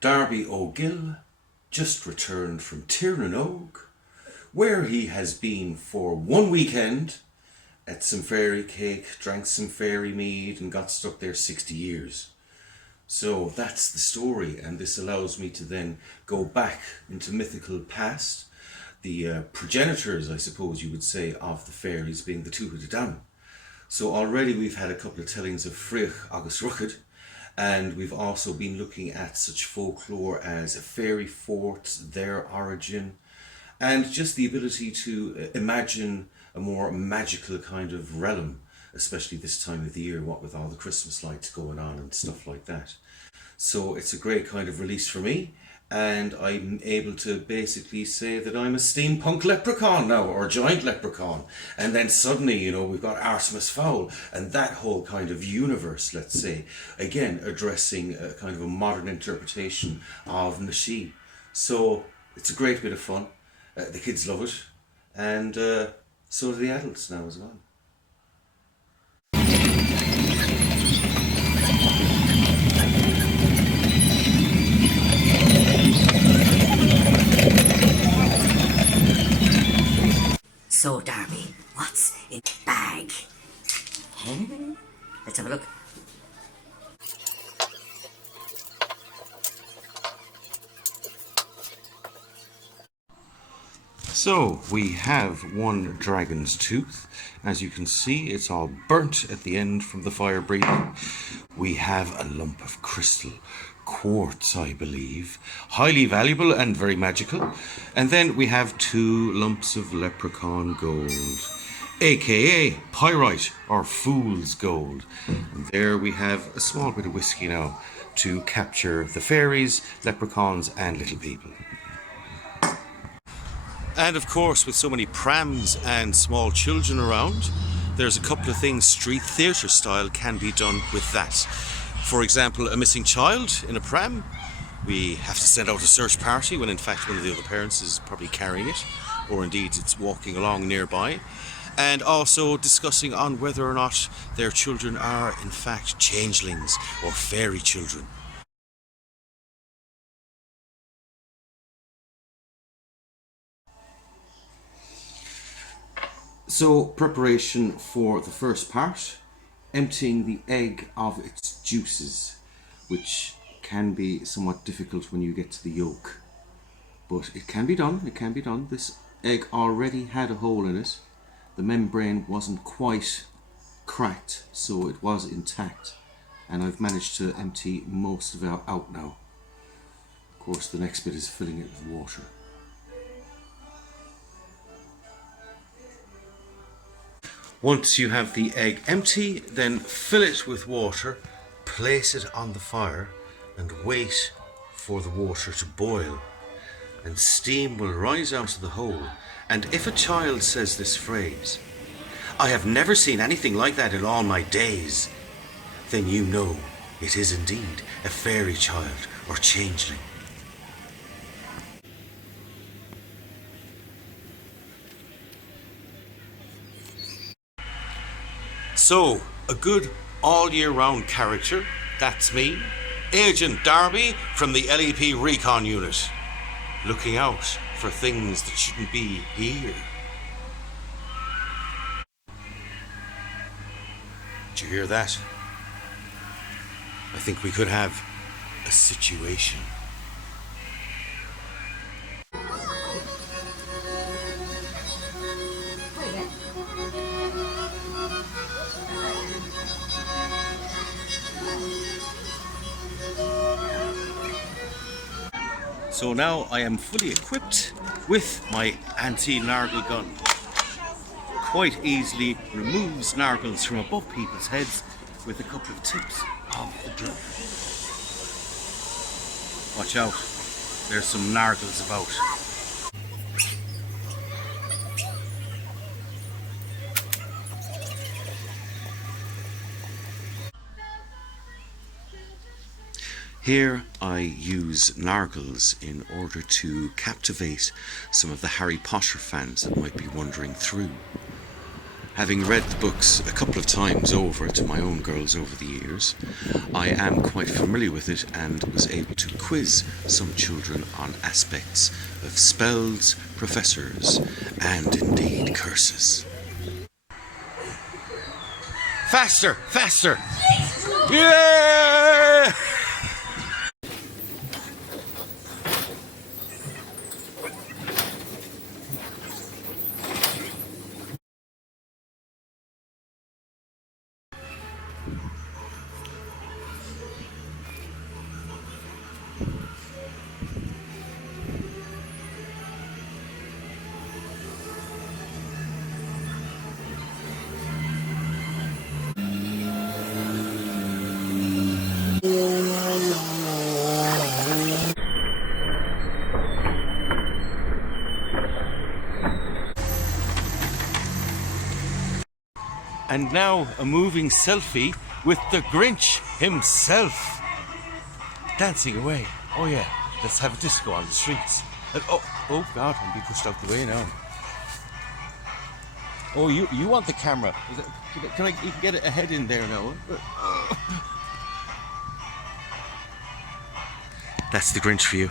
Darby O'Gill just returned from Tirnanog, where he has been for one weekend, ate some fairy cake, drank some fairy mead and got stuck there 60 years. So that's the story, and this allows me to then go back into mythical past, the progenitors, I suppose you would say, of the fairies being the Tuatha Dé Danann. So already we've had a couple of tellings of Frith agus Ruchad, and we've also been looking at such folklore as fairy forts, their origin, and just the ability to imagine a more magical kind of realm, especially this time of the year, what with all the Christmas lights going on and stuff like that. So it's a great kind of release for me, and I'm able to basically say that I'm a steampunk leprechaun now, or giant leprechaun. And then suddenly, you know, we've got Artemis Fowl and that whole kind of universe, let's say, again addressing a kind of a modern interpretation of Nashi. So it's a great bit of fun. The kids love it, and so do the adults now as well. So, Darby, what's in the bag? Let's have a look. So we have one dragon's tooth. As you can see, it's all burnt at the end from the fire breathing. We have a lump of crystal quartz, I believe, highly valuable and very magical. And then we have 2 lumps of leprechaun gold, aka pyrite or fool's gold. And there we have a small bit of whiskey now to capture the fairies, leprechauns and little people. And of course, with so many prams and small children around, there's a couple of things street theatre style can be done with that. For example, a missing child in a pram. We have to send out a search party when in fact one of the other parents is probably carrying it, or indeed it's walking along nearby. And also discussing on whether or not their children are in fact changelings or fairy children. So, preparation for the first part, emptying the egg of its juices, which can be somewhat difficult when you get to the yolk. But it can be done, it can be done. This egg already had a hole in it. The membrane wasn't quite cracked, so it was intact. And I've managed to empty most of it out now. Of course, the next bit is filling it with water. Once you have the egg empty, then fill it with water, place it on the fire and wait for the water to boil. And steam will rise out of the hole. And if a child says this phrase, "I have never seen anything like that in all my days," then you know it is indeed a fairy child or changeling. So, a good all-year-round character, that's me, Agent Darby from the LEP Recon Unit, looking out for things that shouldn't be here. Did you hear that? I think we could have a situation. So now I am fully equipped with my anti-nargle gun. Quite easily removes nargles from above people's heads with a couple of tips of the glove. Watch out, there's some nargles about. Here I use nargles in order to captivate some of the Harry Potter fans that might be wandering through. Having read the books a couple of times over to my own girls over the years, I am quite familiar with it and was able to quiz some children on aspects of spells, professors, and indeed curses. Faster! Faster! Yeah! And now a moving selfie with the Grinch himself. Dancing away. Oh yeah, let's have a disco on the streets. And oh God, I'm being pushed out the way now. Oh, you want the camera? Can I you can get it ahead in there now? That's the Grinch for you.